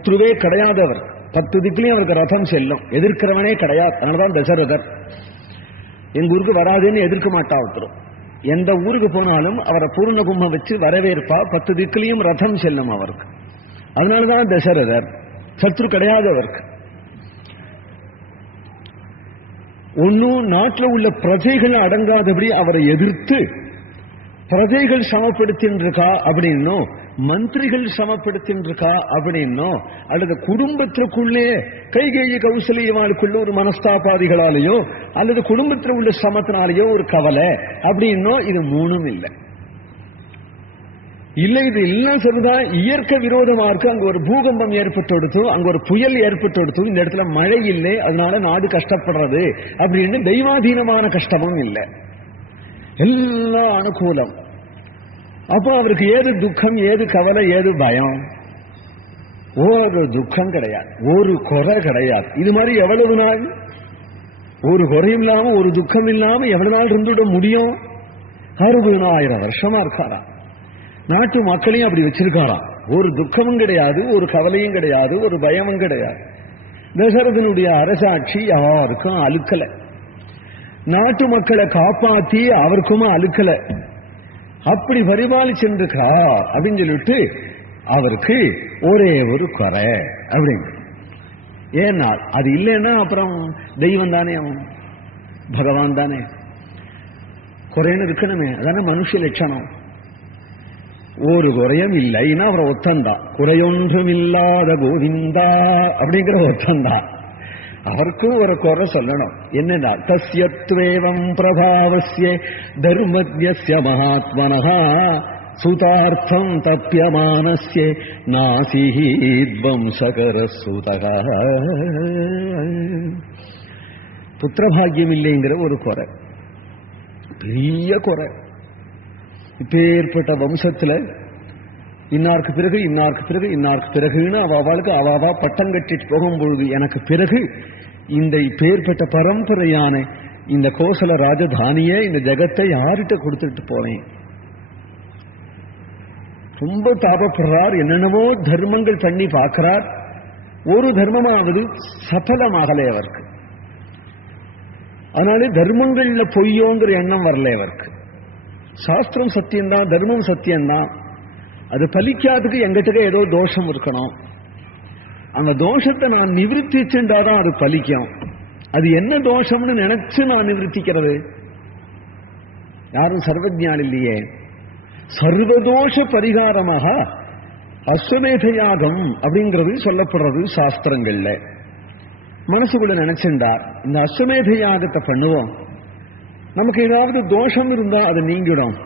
சத்ருவே கிடையாது அவர். 10 திக்கிலையும் அவருக்கு ரதம் செல்லும், எதிர்க்கிறவனே கிடையாது. அதனாலதான் தசரதர் எங்க ஊருக்கு வராதுன்னு எதிர்க்க மாட்டா ஒருத்தரும். எந்த ஊருக்கு போனாலும் அவரை பூர்ண கும்பம் வச்சு வரவேற்பா. 10 திக்கிலையும் ரதம் செல்லும் அவருக்கு. அதனாலதான் தசரதர். சத்ரு கிடையாது அவருக்கு. ஒன்னும் நாட்டில் உள்ள பிரஜைகள் அடங்காதபடி அவரை எதிர்த்து பிரஜைகள் சமப்படுத்தின்றிருக்கா அப்படின்னோ, மந்திரிகள் சமப்படுத்தின்றிருக்கா அப்படின்னோ, அல்லது குடும்பத்திற்குள்ளே கைகேயி கௌசல்யவாளுக்குள்ள ஒரு மனஸ்தாபாதிகளாலேயோ அல்லது குடும்பத்தில் உள்ள சமத்தினாலேயோ ஒரு கவலை அப்படின்னோ, இது மூணும் இல்லை. இல்லை, இது எல்லாம் சரிதான். இயற்கை விரோதமா இருக்கு. அங்க ஒரு பூகம்பம் ஏற்பட்டு, அங்க ஒரு புயல் ஏற்பட்டு, இந்த இடத்துல மழை இல்லை, அதனால நாடு கஷ்டப்படுறது அப்படின்னு தெய்வாதீனமான கஷ்டமும் இல்லை. எல்லாம் அனுகூலம். அப்போ அவருக்கு ஏது துக்கம், ஏது கவலை, ஏது பயம்? ஒரு துக்கம் கிடையாது, ஒரு குறை கிடையாது. இது மாதிரி எவ்வளவு நாள் ஒரு குறையும் இல்லாம ஒரு துக்கம் இல்லாம எவ்வளவு நாள் இருந்துவிட முடியும்? 60,000 வருஷமா இருக்காராம். நாட்டு மக்களையும் அப்படி வச்சிருக்காராம். ஒரு துக்கமும் கிடையாது, ஒரு கவலையும் கிடையாது, ஒரு பயமும் கிடையாது. தசரதனுடைய அரசாட்சி யாருக்கும் அழுக்கல. நாட்டு மக்களை காப்பாத்தி அவருக்கும் அழுக்கல. அப்படி பரிபாலிச்சிருக்கா அப்படின்னு சொல்லிட்டு அவருக்கு ஒரே ஒரு குறை அப்படின்னு. ஏன்னா அது இல்லைன்னா அப்புறம் தெய்வம் தானே, அவன் பகவான் தானே. குறைன்னு இருக்கணுமே, அதான மனுஷ லட்சணம். ஒரு குறையும் இல்லைன்னா அவரை ஒத்தந்தான். குறையொன்றும் இல்லாத கோவிந்தா அப்படிங்கிற ஒத்தந்தான். அவருக்கும் ஒரு குறை சொல்லணும். என்னன்னா தஸ்யத்வேவம் பிரபாவஸ்ய தர்மத்யஸ்ய மகாத்மனஹ சுதார்த்தம் தப்யமானஸ்ய நாசிஹீத்வம் சகரசுதக. புத்திரபாகியம் இல்லைங்கிற ஒரு குறை, பெரிய குறை. இப்பேற்பட்ட வம்சத்துல இன்னாருக்கு பிறகு இன்னாருக்கு பிறகு இன்னாருக்கு பிறகுன்னு அவளுக்கு அவா பட்டம் கட்டிட்டு போகும்பொழுது எனக்கு பிறகு இந்த இப்பேற்பட்ட பரம்பரையான இந்த கோசல ராஜதானியே இந்த ஜகத்தை யார்கிட்ட கொடுத்துட்டு போறேன்? ரொம்ப தாபப்படுறார். என்னென்னவோ தர்மங்கள் பண்ணி பார்க்கிறார். ஒரு தர்மமாவது சபலமாகலை அவருக்கு. அதனால தர்மங்கள்ல பொய்யோங்கிற எண்ணம் வரல அவருக்கு. சாஸ்திரம் சத்தியம்தான், தர்மம் சத்தியம்தான். அது பலிக்காதுக்கு எங்கிட்ட ஏதோ தோஷம் இருக்கணும். அந்த தோஷத்தை நான் நிவர்த்திச்சுட்டாதான் அது பலிக்கும். அது என்ன தோஷம்னு நினைச்சு நான் நிவர்த்திக்கிறது? யாரும் சர்வஜான் இல்லையே. சர்வதோஷ பரிகாரமாக அஸ்வமேத யாகம் அப்படிங்கிறது சொல்லப்படுறது சாஸ்திரங்கள்ல. மனசுக்குள்ள நினைச்சுட்டார் இந்த அஸ்வமேத யாகத்தை பண்ணுவோம், நமக்கு ஏதாவது தோஷம் இருந்தா அது நீங்கிடும்.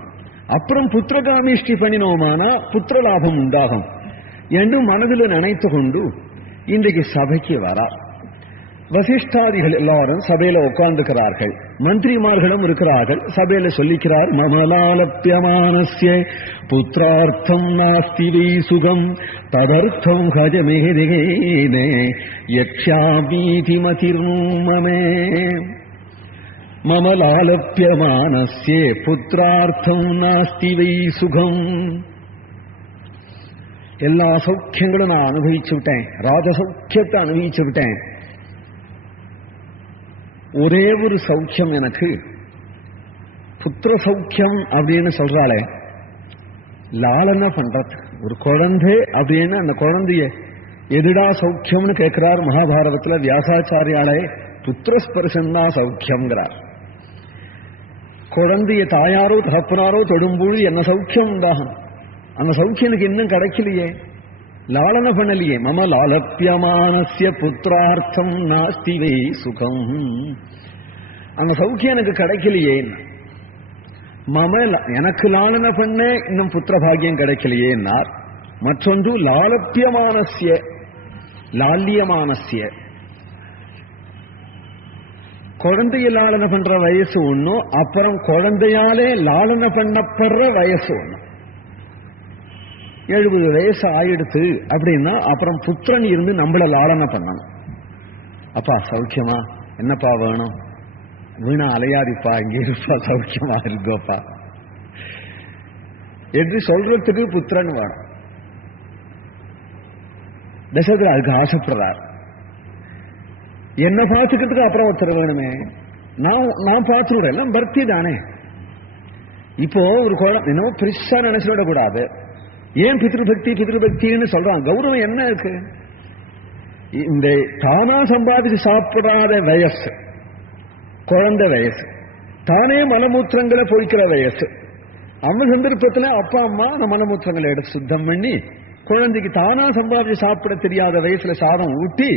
அப்புறம் புத்திரகாமிஷ்டி பண்ணினோமானா புத்திர லாபம் உண்டாகும் என்று மனதில் நினைத்து கொண்டு இன்றைக்கு சபைக்கு வரார். வசிஷ்டாதிகள் எல்லாரும் சபையில உட்கார்ந்துக்கிறார்கள். மந்திரிமார்களும் இருக்கிறார்கள். சபையில சொல்லிக்கிறார், மமலாலப்யமானஸ்ய புத்திரார்த்தம் நாஸ்தி வை சுகம் ததர்த்தம் கஜமேதேனே யக்ஷாமீதி மதிர்மமே. மமலாலப்யமானஸ்ய புத்திரார்த்தம் நாஸ்தி வை சுகம். எல்லா சௌக்கியங்களும் நான் அனுபவிச்சு விட்டேன், ராஜசௌக்கியத்தை அனுபவிச்சு விட்டேன். ஒரே ஒரு சௌக்கியம் எனக்கு, புத்திர சௌக்கியம் அப்படின்னு சொல்றாளே, லாலன பண்றது. ஒரு குழந்தை அப்படின்னு அந்த குழந்தைய எதுடா சௌக்கியம்னு கேட்கிறார் மகாபாரதத்துல வியாசாச்சாரியாலே. புத்திரஸ்பர்சன்னா சௌக்கியம்ங்கிறார். குழந்தைய தாயாரோ தகப்பனாரோ தொடும்பொழுது என்ன சௌக்கியம் உண்டாகும்? அந்த சௌக்கியம் எனக்கு இன்னும் கிடைக்கலையே, லாலன பண்ணலையே. மம லாலப்யமானஸ்ய புத்திரார்த்தம் நாஸ்தி வை சுகம். அந்த சௌக்கியம் எனக்கு கிடைக்கலையே. மம எனக்கு லாலன பண்ண இன்னும் புத்திர பாகியம் கிடைக்கலையே. மற்றொன்று லாலப்யமானஸ்ய, லால்யமானஸ்ய. குழந்தைய லாலன பண்ற வயசு ஒண்ணும், அப்புறம் குழந்தையாலே லாலன பண்ணப்படுற வயசு ஒண்ணும். 70 வயசு ஆயிடுத்து அப்படின்னா அப்புறம் புத்திரன் இருந்து நம்மள லாலன பண்ணணும். அப்பா சௌக்கியமா, என்னப்பா வேணும்? வீணா அலையாதிப்பா, இங்கே இருப்பா, சௌக்கியமா இருப்பா என்று சொல்றதுக்கு புத்திரன் வேணும். தசரதர் அதுக்கு ஆசைப்படுறார். என்ன பார்த்துக்கிறதுக்கு அப்புறம் ஒருத்தர் வேணுமே, நான் பார்த்துருவேன், எல்லாம் பக்தி தானே. இப்போ ஒரு குழந்தை என்னவோ பெருசா நினைச்சுட கூடாது. ஏன் பித்ருபக்தின்னு சொல்றான்? கௌரவம் என்ன இருக்கு? இந்த தானா சம்பாதிச்சு சாப்பிடாத வயசு குழந்தை வயசு, தானே மலமூத்திரங்களை பொய்க்கிற வயசு. அந்த சந்தர்ப்பத்துல அப்பா அம்மா அந்த மலமூத்திரங்களை எடுத்து சுத்தம் பண்ணி குழந்தைக்கு தானா சம்பாதிச்சு சாப்பிட தெரியாத வயசுல சாதம் ஊட்டி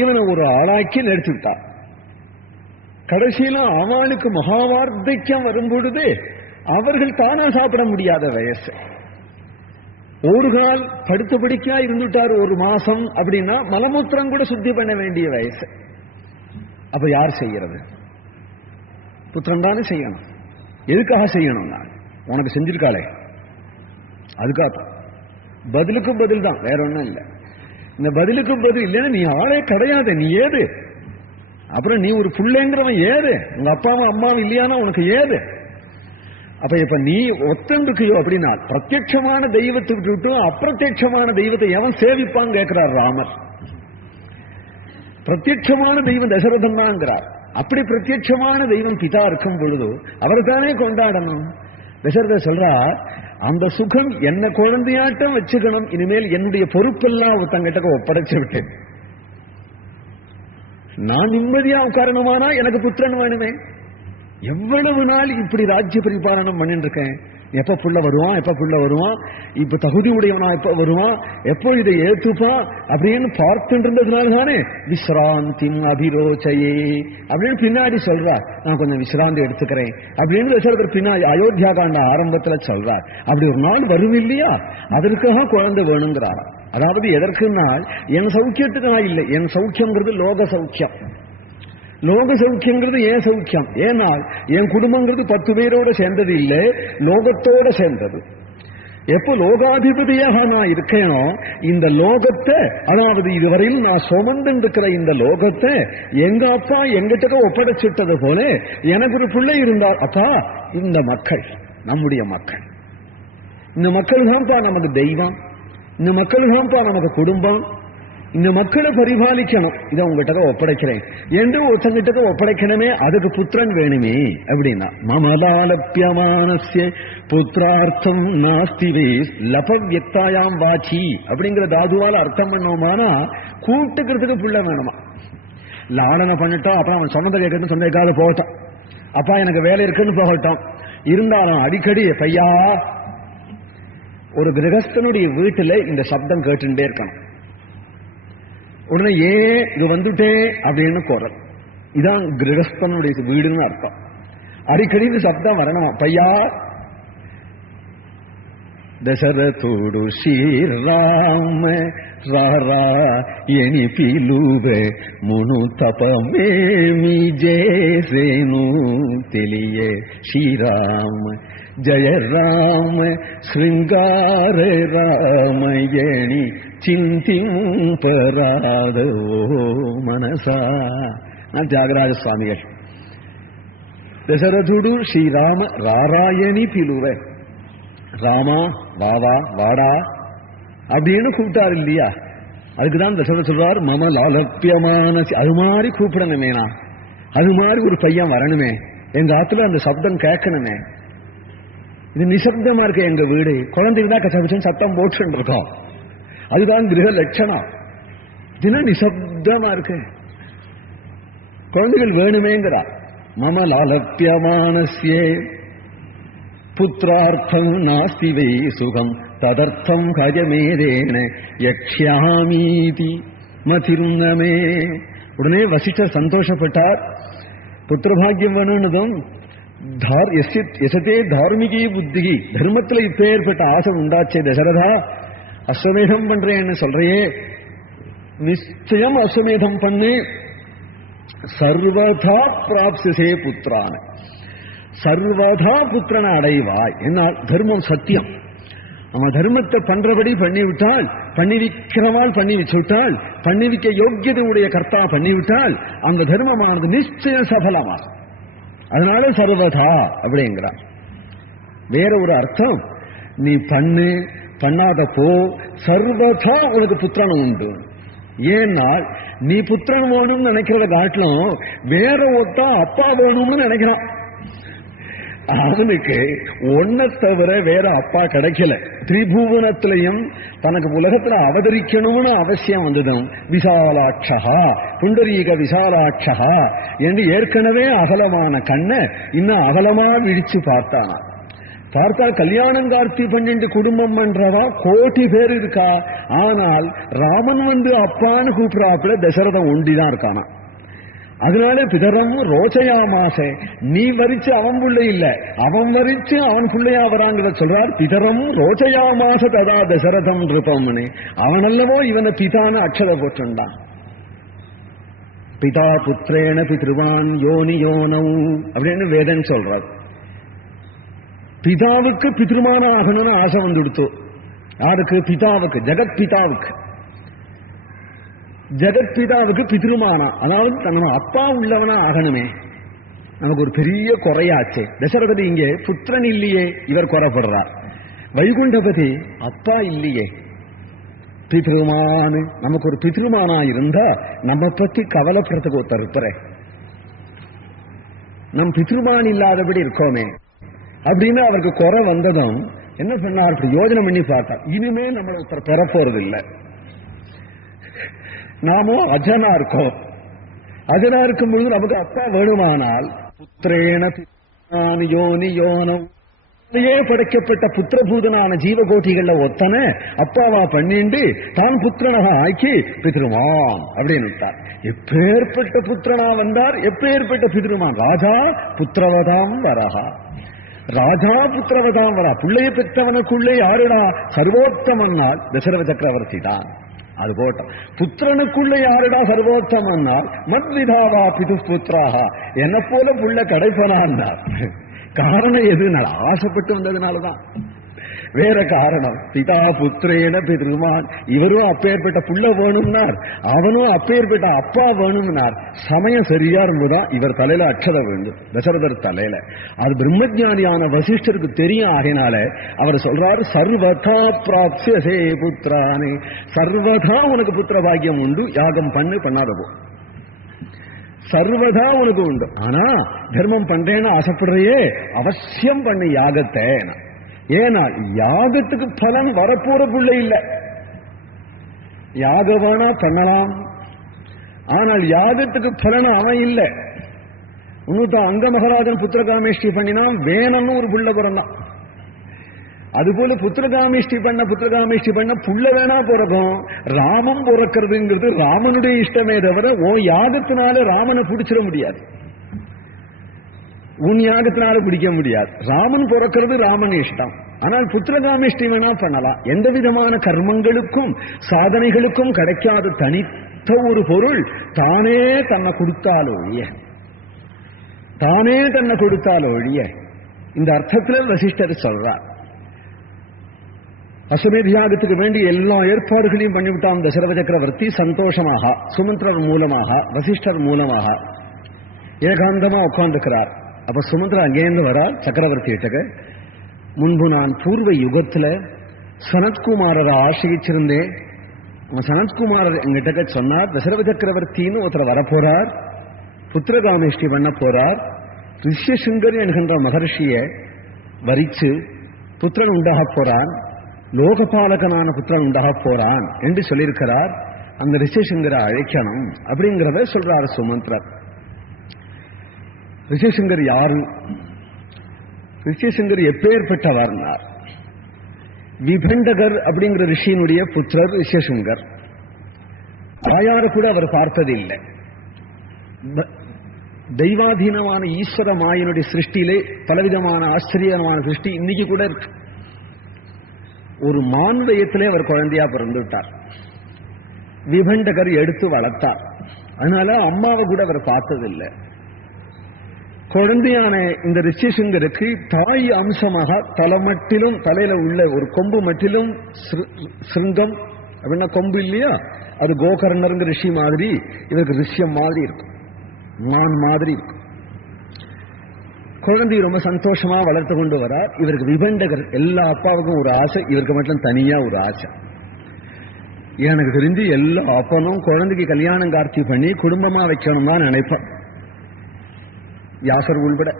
இவனை ஒரு ஆளாக்கி நிறுத்திவிட்டா. கடைசியில அவனுக்கு மகாவார்த்திக்கம் வரும்பொழுது அவர்கள் தானா சாப்பிட முடியாத வயசு. ஒரு கால் படுத்தபடிக்கா இருந்துட்டாரு ஒரு மாசம் அப்படின்னா மலமூத்திரம் கூட சுத்தி பண்ண வேண்டிய வயசு. அப்ப யார் செய்யறது? புத்திரன் தானே செய்யணும். எதுக்காக செய்யணும்? நான் உனக்கு செஞ்சிருக்காளே அதுக்காக. பதிலுக்கு பதில் தான், வேற ஒண்ணும் இல்லை. இந்த பதிலுக்கு பதில் இல்லைன்னா நீ ஆளே கிடையாது, நீ ஏது? அப்புறம் நீ ஒரு புள்ளைங்கிறவன் ஏது? உங்க அப்பாவும் அம்மாவும் இல்லையானா உனக்கு ஏது? அப்ப இப்ப நீ ஒத்தண்டுக்கியோ அப்படின்னா பிரத்யட்சமான தெய்வத்தை விட்டு அப்பிரத்யட்சமான தெய்வத்தை எவன் சேவிப்பான் கேட்கிறார் ராமர். பிரத்யட்சமான தெய்வம் தசரதன் தான்ங்கிறார். அப்படி பிரத்யட்சமான தெய்வம் பிதா இருக்கும் பொழுது அவரை தானே கொண்டாடணும். தசரதர் சொல்றார், அந்த சுகம் என்ன குழந்தையாட்டம் வச்சுக்கணும், இனிமேல் என்னுடைய பொறுப்பெல்லாம் ஒருத்தங்கிட்ட ஒப்படைச்சு விட்டேன். நான் நிம்மதியா உட்காரணுமானா எனக்கு புத்திரன் வேணுமே. எவ்வளவு நாள் இப்படி ராஜ்ய பரிபாலனம் பண்ணிட்டு இருக்கேன். எப்ப புள்ள வருவான், இப்ப தகுதி உடையவனா எப்ப வருவான், எப்போ இதை ஏத்துப்பான் அப்படின்னு பார்த்துட்டு இருந்ததுனால தானே விஸ்ராந்தி அபிரோச்சையே அப்படின்னு பின்னாடி சொல்றார். நான் கொஞ்சம் விசிராந்தி எடுத்துக்கிறேன் அப்படின்னு தசரதர் பின்னாடி அயோத்தியா காண்ட ஆரம்பத்துல சொல்றார். அப்படி ஒரு நாள் வரும் இல்லையா, அதற்காக குழந்தை வேணுங்கிறார். அதாவது எதற்குன்னா என் சௌக்கியத்துக்கு நான் இல்லை. என் சௌக்கியங்கிறது லோக சௌக்கியம். லோக சௌக்கியங்கிறது ஏன் சௌக்கியம்? ஏனால் என் குடும்பங்கிறது 10 பேரோட சேர்ந்தது இல்லை, லோகத்தோட சேர்ந்தது. எப்போ லோகாதிபதியாக நான் இருக்கேனோ இந்த லோகத்தை, அதாவது இதுவரையில் நான் சுமந்து இருக்கிற இந்த லோகத்தை எங்க அப்பா எங்கிட்ட ஒப்படைச்சிட்டது போல எனக்கு ஒரு பிள்ளை இருந்தார். அப்பா இந்த மக்கள் நம்முடைய மக்கள், இந்த மக்கள் தான்ப்பா நமக்கு தெய்வம், இந்த மக்கள் தான்ப்பா நமக்கு குடும்பம், இந்த மக்களை பரிபாலிக்கணும், இதை உங்ககிட்ட ஒப்படைக்கிறேன் என்று ஒருத்தங்கிட்ட ஒப்படைக்கணுமே, அதுக்கு புத்திரன் வேணுமே அப்படின்னா மமலாலப்பியமானஸ்ய புத்திரார்த்தம் நாஸ்திவே லபவியக்தாயாம் வாச்சி அப்படிங்கிற தாதுவால அர்த்தம் பண்ணோமானா கூட்டுக்கிறதுக்கு புள்ள வேணுமா. லாடனை பண்ணிட்டோம், அப்புறம் அவன் சொன்னதை கேட்கறது சொன்னதுக்காக போகட்டும், அப்பா எனக்கு வேலை இருக்குன்னு போகட்டும். இருந்தாலும் அடிக்கடி பையா ஒரு கிரகஸ்தனுடைய வீட்டுல இந்த சப்தம் கேட்டுட்டே இருக்கணும். உடனே ஏன் இது வந்துட்டேன் அப்படின்னு குரல், இதான் கிரகஸ்தனுடைய வீடுன்னு அர்த்தம். அடிக்கடி இந்த சப்தம் வரணும். பையா దశరథుడు శ్రీరామ రారా ఎని పిలువే మును తపమేమి చేసేను తెలియే శ్రీరామ జయ రామ శృంగార రామయణి చింతింపరాదో మనసా. త్యాగరాజ స్వామిகள் దశరథుడు శ్రీరామ రారాయణి పిలువే, ராமா வாவா வாடா அப்படின்னு கூப்பிட்டாரு இல்லையா, அதுக்குதான் தசரதர் சொல்றார் மம லாலப்பியமான. அது மாதிரி கூப்பிடணுமே, நான் அது மாதிரி ஒரு பையன் வரணுமே, எங்க ஆத்துல அந்த சப்தம் கேட்கணுமே. இது நிசப்தமா இருக்கு எங்க வீடு, குழந்தைங்க தான் கச்சபச்சன் சத்தம் போட்டு இருக்கோம், அதுதான் கிரக லட்சணம். இதுனா நிசப்தமா இருக்கு, குழந்தைகள் வேணுமேங்கிறார். மம லாலப்பியமானஸ்யே புத்திரார்த்தம் நாஸ்தி வை சுகம் ததர்த்தம் கஜமேதேன யக்ஷ்யாமீதி மதிருந்தமே. உடனே வசிஷ்டர் சந்தோஷப்பட்டார். புத்திரபாகியம் வேணும்னதும் எசத்தே தார்மிகி புத்திகி, தர்மத்துல இப்ப ஏற்பட்ட ஆசை உண்டாச்சே தசரதா, அஸ்வமேதம் பண்றேன்னு சொல்றையே, நிச்சயம் அஸ்வமேதம் பண்ணு, சர்வதா பிராப்சே புத்திரான, சர்வதா புத்திரனை அடைவாய். என்னால் தர்மம் சத்தியம், நம்ம தர்மத்தை பண்றபடி பண்ணிவிட்டால், பண்ணிவிக்கிறவாள் பண்ணி வச்சுவிட்டால், பண்ணிவிக்க யோக்கியதையுடைய கர்த்தா பண்ணிவிட்டால் அந்த தர்மமானது நிச்சயம் சபலமாகும். அதனால சர்வதா அப்படிங்கிறார். வேற ஒரு அர்த்தம், நீ பண்ணு பண்ணாத போ, சர்வதா உனக்கு புத்திரன் உண்டு. ஏன்னா நீ புத்திரன் வேணும்னு நினைக்கிறத காட்டிலும் வேற ஒருத்தன் அப்பா வேணும்னு நினைக்கிறான். அவனுக்கு ஒன்ன தவிர வேற அப்பா கிடைக்கல. திரிபுவனத்திலையும் தனக்கு உலகத்துல அவதரிக்கணும்னு அவசியம் வந்ததும் விசாலாட்சகா புண்டரீக விசாலாட்சகா என்று ஏற்கனவே அகலமான கண்ணை இன்னும் அகலமா விழிச்சு பார்த்தானா. பார்த்தா கல்யாணம் கார்த்தி பண்ணிட்டு குடும்பம் பண்றவா கோடி பேர் இருக்கா. ஆனால் ராமன் வந்து அப்பான்னு கூப்பிடாப்புல தசரதன் ஒண்டிதான் இருக்கானா. அதனால பிதரம் ரோச்சயாமாசே, நீ வரிச்சு அவன் பிள்ளை இல்ல, அவன் வரிச்சு அவன் பிள்ளையா வராங்கிற சொல்றார். பிதரம் ரோச்சயாமாச ததா தசரதம் நிருபம்னு. அவனல்லவோ இவனை பிதான்னு அக்ஷர போட்டுண்டான். பிதா புத்திரேன பித்ருவான் யோனி யோனவ் அப்படின்னு வேதன் சொல்றார். பிதாவுக்கு பித்ருமான ஆகணும்னு ஆசை வந்து கொடுத்தோம். யாருக்கு? பிதாவுக்கு, ஜெகத் பிதாவுக்கு. ஜெகத் பிதாவுக்கு பித்ருமானா, அதாவது நம்ம அப்பா உள்ளவனா ஆகணுமே. நமக்கு ஒரு பெரிய குறையாச்சு. தசரபதி இங்கே புத்திரன் இல்லையே, இவர் குறைப்படுறார். வைகுண்டபதி அப்பா இல்லையே, பித்ருமானு. நமக்கு ஒரு பித்ருமானா இருந்தா நம்ம பத்தி கவலைப்படுறதுக்கு ஒருத்தர் இருப்பற. நம் பித்ருமான் இல்லாதபடி இருக்கோமே அப்படின்னு அவருக்கு குறை வந்ததும் என்ன சொன்னார்? யோஜனை பண்ணி பார்த்தார். இனிமே நம்ம ஒருத்தர் பெற போறது இல்லை. நாமும் அஜனா இருக்கோம். அஜனா இருக்கும் பொழுது நமக்கு அப்பா வேணுமானால் புத்திரேன யோனி யோனம் படைக்கப்பட்ட புத்திரபூதனான ஜீவகோட்டிகள்ல ஒத்தனை அப்பாவா பண்ணிண்டு தான் புத்திரனாக ஆக்கி பித்ருமான் அப்படின்னு விட்டார். எப்பேற்பட்ட புத்திரனா வந்தார், எப்பேற்பட்ட பித்ருமான். ராஜா புத்திரவதாம் வரஹா, ராஜா புத்திரவதாம் வரா. பிள்ளைய பெற்றவனுக்குள்ளே யாருடா சர்வோத்தமன்னால் தசரத சக்கரவர்த்தி தான். அது போட்டோம். புத்திரனுக்குள்ள யாருடா சர்வோத்தமன்னால் மத்விதாவா பிது புத்திராக, என்ன போல புள்ள கிடைப்பனான்னார். காரணம் எதுனால? ஆசைப்பட்டு வந்ததுனாலதான், வேற காரணம். பிதா புத்திரேன பித்ருமான். இவரும் அப்பேற்பட்ட புள்ள வேணும்னார், அவனும் அப்பேற்பட்ட அப்பா வேணும்னார். சமயம் சரியா இருந்துதான் இவர் தலையில அக்ஷத வேண்டும், தசரதர் தலையில. அது பிரம்மஜானியான வசிஷ்டருக்கு தெரியும். ஆகினால அவர் சொல்றாரு, சர்வதா பிராப்சியசே புத்திரானே, சர்வதா உனக்கு புத்திர பாக்கியம் உண்டு. யாகம் பண்ணாதபோ சர்வதா உனக்கு உண்டு. ஆனா தர்மம் பண்றேன்னு ஆசைப்படுறையே, அவசியம் பண்ணு யாகத்தை. ஏன்னா யாகத்துக்கு பலன் வரப்போற பிள்ளை இல்லை. யாக வேணா பண்ணலாம், ஆனால் யாகத்துக்கு பலன் அவன் இல்லை. இன்னும் அங்க மகராஜன் புத்திரகாமேஷ்டி பண்ணினான், வேணும்னு ஒரு புள்ள பிறந்தான். அதுபோல புத்திரகாமேஷ்டி பண்ண புள்ள வேணா பிறக்கும். ராமம் பிறக்கிறதுங்கிறது ராமனுடைய இஷ்டமே தவிர ஓ யாகத்தினால ராமனை பிடிச்சிட முடியாது, உன் யாகத்தினால பிடிக்க முடியாது. ராமன் பிறக்கிறது ராமன் இஷ்டம். ஆனால் புத்திரகாமேஷ்டி வேணா பண்ணலாம். எந்த விதமான கர்மங்களுக்கும் சாதனைகளுக்கும் கிடைக்காத தனித்த ஒரு பொருள் தானே தன்னை கொடுத்தால் ஒழிய இந்த அர்த்தத்தில் வசிஷ்டர் சொல்றார். அஸ்வமேத யாகத்துக்கு வேண்டி எல்லா ஏற்பாடுகளையும் பண்ணிவிட்டான் தசரத சக்கரவர்த்தி. சந்தோஷமாக சுமந்திரர் மூலமாக வசிஷ்டர் மூலமாக ஏகாந்தமா உட்கார்ந்துக்கிறார். அப்ப சுமந்திரா அங்கேருந்து வரார் சக்கரவர்த்தி கிட்டக்க. முன்பு நான் பூர்வ யுகத்துல சனத்குமாரரை ஆசிரிச்சிருந்தேன். சனத்குமாரர் எங்கிட்ட சொன்னார், தசரத சக்கரவர்த்தின்னு ஒருத்தர் வரப்போறார், புத்திரகாமேஷ்டி பண்ண போறார். ரிஷ்யசிங்கர் என்கின்ற மகர்ஷிய வரிச்சு புத்திரன் உண்டாக போறான், லோகபாலகனான புத்திரன் உண்டாக போறான் என்று சொல்லியிருக்கிறார். அந்த ரிஷிசிங்கரை அழைக்கணும் அப்படிங்கிறத சொல்றார் சுமந்திரர். ரிஷிசிங்கர் யாரு? ரிஷிசிங்கர் எப்பேற்பட்டவர்? விபண்டகர் அப்படிங்கிற ரிஷியினுடைய புத்திரர் ரிஷிசிங்கர். தாயார கூட அவர் பார்த்ததில்லை. தெய்வாதீனமான ஈஸ்வர மாயனுடைய சிருஷ்டியிலே பலவிதமான ஆச்சரியமான சிருஷ்டி இன்னைக்கு கூட இருக்கு. ஒரு மான்வயத்திலே அவர் குழந்தையா பிறந்துட்டார். விபண்டகர் எடுத்து வளர்த்தார். அதனால அம்மாவை கூட அவர் பார்த்ததில்லை. குழந்தையான இந்த ரிஷிசிங்கருக்கு தாய் அம்சமாக தலைமட்டிலும் தலையில உள்ள ஒரு கொம்பு மட்டிலும் சிருங்கம் அப்படின்னா கொம்பு இல்லையா, அது கோகர்ணருங்க ரிஷி மாதிரி, இவருக்கு ரிஷ்யம் மாதிரி இருக்கும், மான் மாதிரி இருக்கும். குழந்தை ரொம்ப சந்தோஷமா வளர்த்து கொண்டு வரார். இவருக்கு விபண்டகர் எல்லா அப்பாவுக்கும் ஒரு ஆசை, இவருக்கு மட்டும் தனியா ஒரு ஆசை. எனக்கு தெரிஞ்சு எல்லா அப்பனும் குழந்தைக்கு கல்யாணம் கார்த்தி பண்ணி குடும்பமா வைக்கணும் தான் நினைப்பான், வியாசர் உள்பட.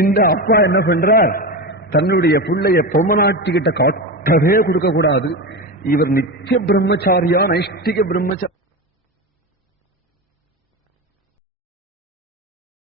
இந்த அப்பா என்ன பண்றார், தன்னுடைய பிள்ளைய பொம்மநாட்டிக்கிட்ட காட்டவே கொடுக்க கூடாது, இவர் நித்திய பிரம்மச்சாரியா நைஷ்டிக பிரம்மச்சாரி